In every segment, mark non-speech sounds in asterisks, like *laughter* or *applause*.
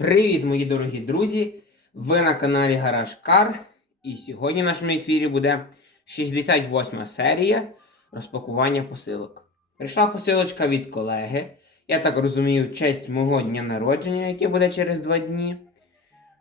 Привіт, мої дорогі друзі! Ви на каналі Гараж Кар. І сьогодні в нашому ефірі буде 68 серія розпакування посилок. Прийшла посилочка від колеги. Я так розумію, честь мого дня народження, яке буде через два дні.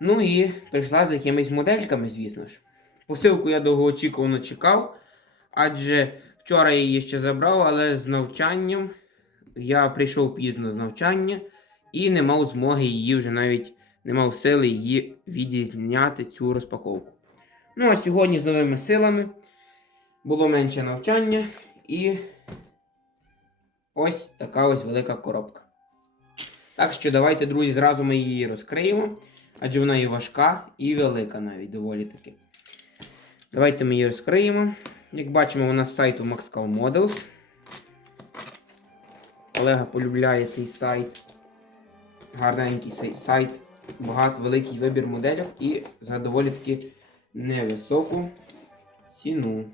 Ну і прийшла з якимись модельками, звісно ж. Посилку я довгоочікувано чекав, адже вчора я її ще забрав, але з навчанням я прийшов пізно з навчання і не мав змоги її вже навіть не мав сили її відізняти цю розпаковку. Ну а сьогодні з новими силами було менше навчання і ось така ось велика коробка. Так що давайте, друзі, зразу ми її розкриємо, адже вона і важка, і велика навіть доволі таки. Давайте ми її розкриємо. Як бачимо, вона з сайту Maxcal Models. Олега полюбляє цей сайт. Гарненький сайт. Багато великий вибір моделів і за доволі таки невисоку ціну.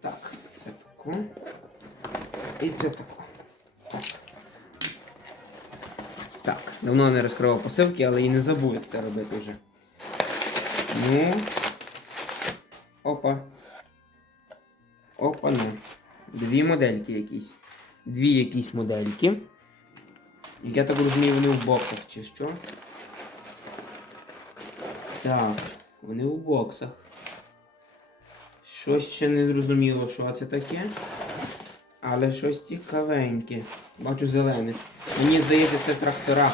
Так, це тако. І це тако. Так. Давно не розкривав посилки, але і не забув це робити вже. Ну. Опа. Опа, ну. Дві модельки якісь. Дві якісь модельки. Як я так розумію, вони в боксах чи що? Так, вони в боксах. Щось ще не зрозуміло, що це таке. Але щось цікавеньке. Бачу зелене. Мені здається, це трактора.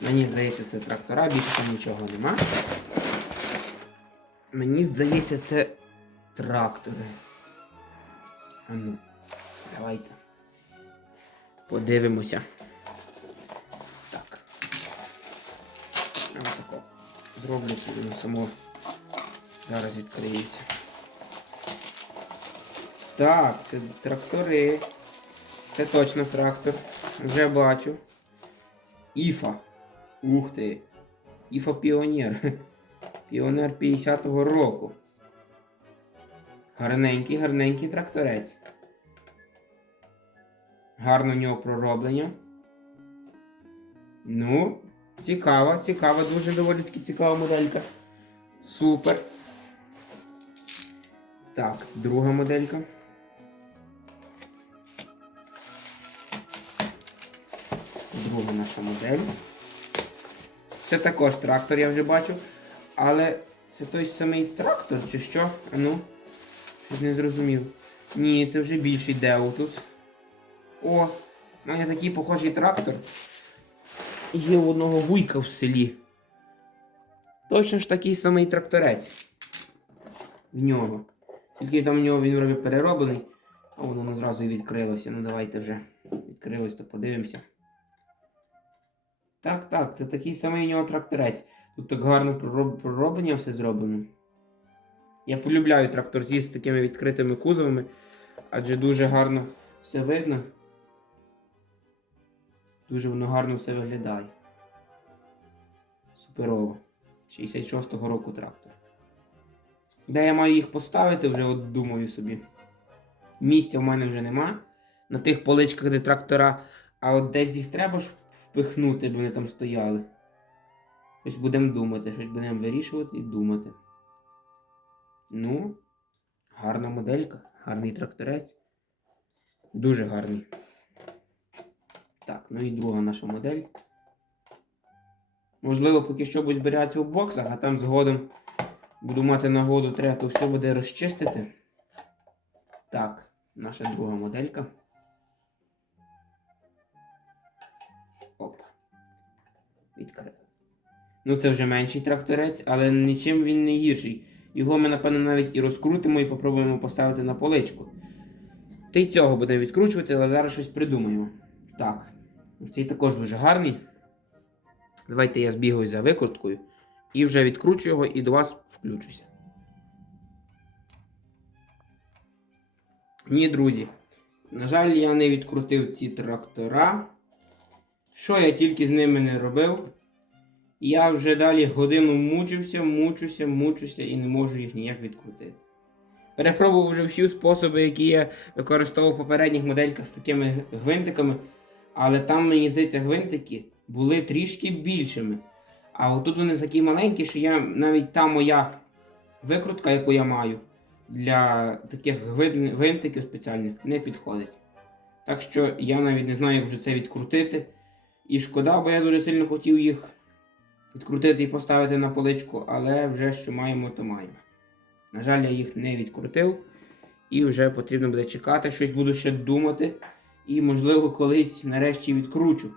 Мені здається, це трактора, більше там нічого нема. Мені здається, це трактори. А ну, давайте. Подивимося. Так. Ось тако. Зроблю на само. Зараз відкриється. Так, це трактори. Це точно трактор. Вже бачу. Іфа. Ух ти. Іфа Піонер. *laughs* Піонер 50-го року. Гарненький, гарненький тракторець. Гарно в нього пророблення. Ну, цікава, цікава, дуже доволі таки цікава моделька. Супер. Так, друга моделька. Друга наша модель. Це також трактор, я вже бачу. Але це той самий трактор чи що? А ну, щось не зрозумів. Ні, це вже більший Деутус. О, у мене такий похожий трактор. Є у одного вуйка в селі. Точно ж такий самий тракторець. В нього. Тільки там в нього він робить перероблений. А воно не зразу і відкрилося. Ну давайте вже відкрилось, то подивимося. Так, так, це такий самий у нього тракторець. Тут так гарно пророб- пророблення все зроблено. Я полюбляю тракторці з такими відкритими кузовами, адже дуже гарно все видно. Дуже воно гарно все виглядає. Суперово. 66-го року трактор. Де я маю їх поставити, вже от думаю собі. Місця в мене вже нема. На тих поличках, де трактора, а от десь їх треба ж впихнути, бо вони там стояли. Щось будемо думати, щось будемо вирішувати і думати. Ну, гарна моделька, гарний тракторець. Дуже гарний. Так, ну і друга наша модель. Можливо, поки що будуть збиратися у боксах, а там згодом буду мати нагоду, треба то все буде розчистити. Так, наша друга моделька. Опа. Відкрили. Ну, це вже менший тракторець, але нічим він не гірший. Його ми, напевно, навіть і розкрутимо і попробуємо поставити на поличку. Та й цього будемо відкручувати, але зараз щось придумаємо. Так, цей також дуже гарний. Давайте я збігаю за викруткою і вже відкручу його і до вас включуся. Ні, друзі. На жаль, я не відкрутив ці трактора. Що я тільки з ними не робив. Я вже далі годину мучився, мучуся, мучуся і не можу їх ніяк відкрутити. Перепробував вже всі способи, які я використовував в попередніх модельках з такими гвинтиками. Але там, мені здається, гвинтики були трішки більшими. А отут вони такі маленькі, що я навіть та моя викрутка, яку я маю, для таких гвин- гвинтиків спеціальних не підходить. Так що я навіть не знаю, як вже це відкрутити. І шкода, бо я дуже сильно хотів їх відкрутити і поставити на поличку, але вже що маємо, то маємо. На жаль, я їх не відкрутив. І вже потрібно буде чекати, щось буду ще думати. І, можливо, колись нарешті відкручу.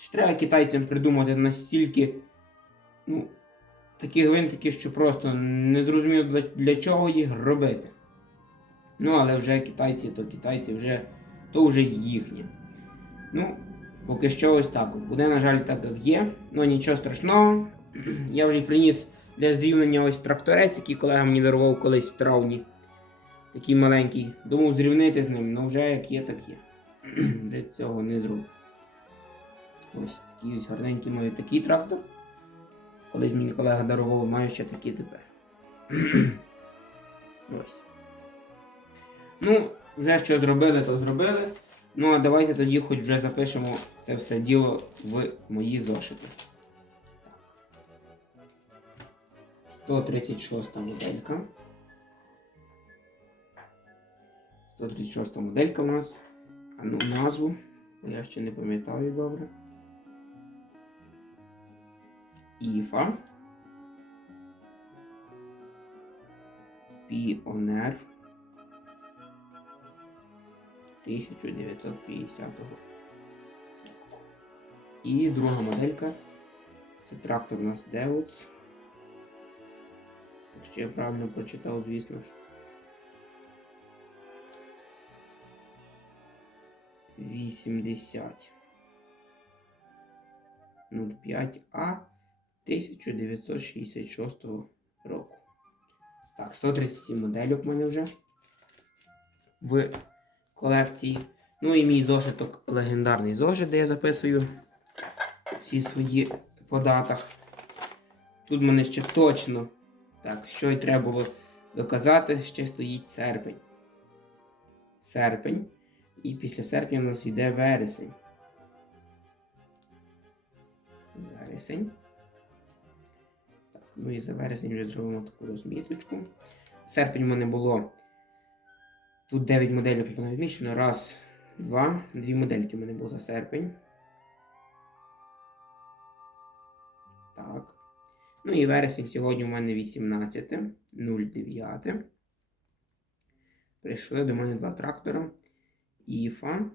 Ж треба китайцям придумати настільки ну, такі гвинтики, що просто не зрозуміло для, для чого їх робити. Ну, але вже китайці, то китайці вже то вже їхнє. Ну, поки що ось так. Буде, на жаль, так як є. Ну нічого страшного. *clears throat* Я вже приніс для зрівняння ось тракторець, який колега мені дарував колись в травні. Такий маленький. Думав зрівнити з ним, ну вже як є, так є. *clears throat* Вже цього не зроблю. Ось такий ось гарненький маю такий трактор. Колись мені колега дарував, маю ще такий тепер. *clears throat* ось. Ну, вже що зробили, то зробили. Ну а давайте тоді хоч вже запишемо це все діло в мої зошити. 136 моделька. 136 моделька у нас. Ну назву. Я ще не пам'ятаю добре. Іфа. Піонер. 1950 року. І друга моделька. Це трактор у нас Deutz. Якщо я правильно прочитав, звісно ж. 80 05 А 1966 року. Так, 137 модельок в мене вже в колекції. Ну і мій зошиток легендарний зошит, де я записую всі свої по датах. Тут мене ще точно, так, що й треба було доказати, ще стоїть серпень. Серпень. І після серпня у нас йде вересень. Вересень. Так, ну і за вересень вже зробимо таку розміточку. Серпень в мене було. Тут 9 моделей було відмічено. Раз, два. Дві модельки в мене було за серпень. Так. Ну і вересень сьогодні у мене 18, 09. Прийшли до мене два трактора. Іфа.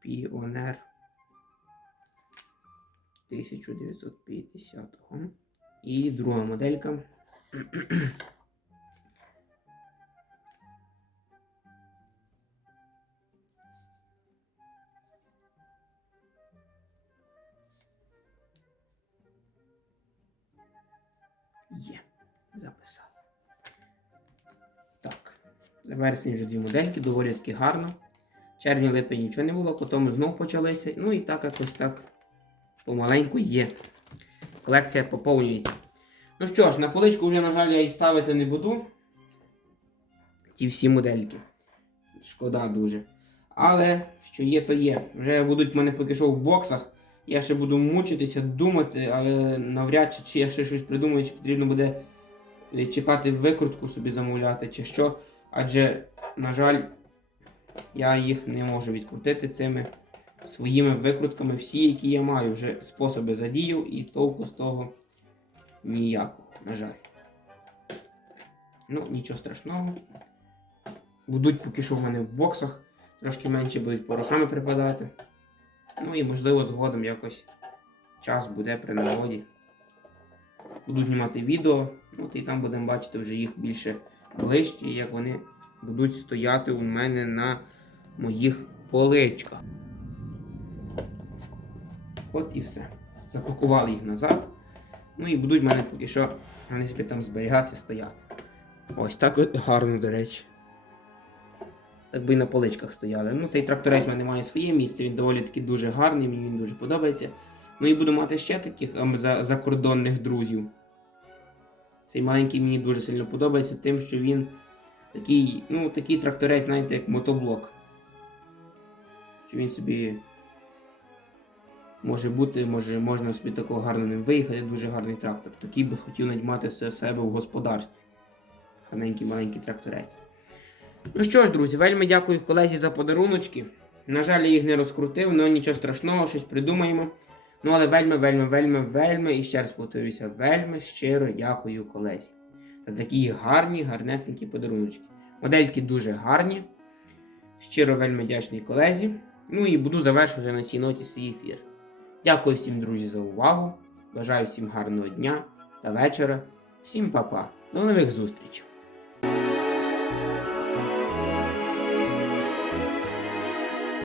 Піонер 1950-го. І друга моделька. Вересень вже дві модельки, доволі таки гарно. Червні липень нічого не було, потім знов почалися. Ну і так якось так помаленьку є. Колекція поповнюється. Ну що ж, на поличку вже, на жаль, я і ставити не буду. Ті всі модельки. Шкода дуже. Але що є, то є. Вже будуть в мене поки що в боксах. Я ще буду мучитися, думати, але навряд чи, чи я ще щось придумаю, чи потрібно буде е, чекати викрутку собі замовляти, чи що. Адже, на жаль, я їх не можу відкрутити цими своїми викрутками. Всі, які я маю, вже способи задію, і толку з того ніякого, на жаль. Ну, нічого страшного. Будуть поки що в мене в боксах, трошки менше будуть порохами припадати. Ну і можливо згодом якось час буде при нагоді. Буду знімати відео, от і там будемо бачити вже їх більше ближче, як вони будуть стояти у мене на моїх поличках. От і все. Запакували їх назад. Ну і будуть в мене поки що вони собі там зберігати, стояти. Ось так от гарно, до речі. Так би і на поличках стояли. Ну, цей тракторець в мене має своє місце, він доволі таки дуже гарний, мені він дуже подобається. Ну і буду мати ще таких ем, закордонних друзів. Цей маленький мені дуже сильно подобається, тим, що він такий, ну, такий тракторець, знаєте, як мотоблок. що він собі може бути, може, можна собі такого гарно ним виїхати, дуже гарний трактор. Такий би хотів навіть мати все себе в господарстві. Гарненький маленький тракторець. Ну що ж, друзі, вельми дякую колезі за подаруночки. На жаль, я їх не розкрутив, але нічого страшного, щось придумаємо. Ну, але вельми, вельми, вельми, вельми, і ще раз повторюся, вельми щиро дякую колезі. За такі гарні, гарнесенькі подаруночки. Модельки дуже гарні. Щиро вельми вдячний колезі. Ну і буду завершувати на цій ноті свій ефір. Дякую всім, друзі, за увагу. Бажаю всім гарного дня та вечора. Всім па-па. До нових зустрічей!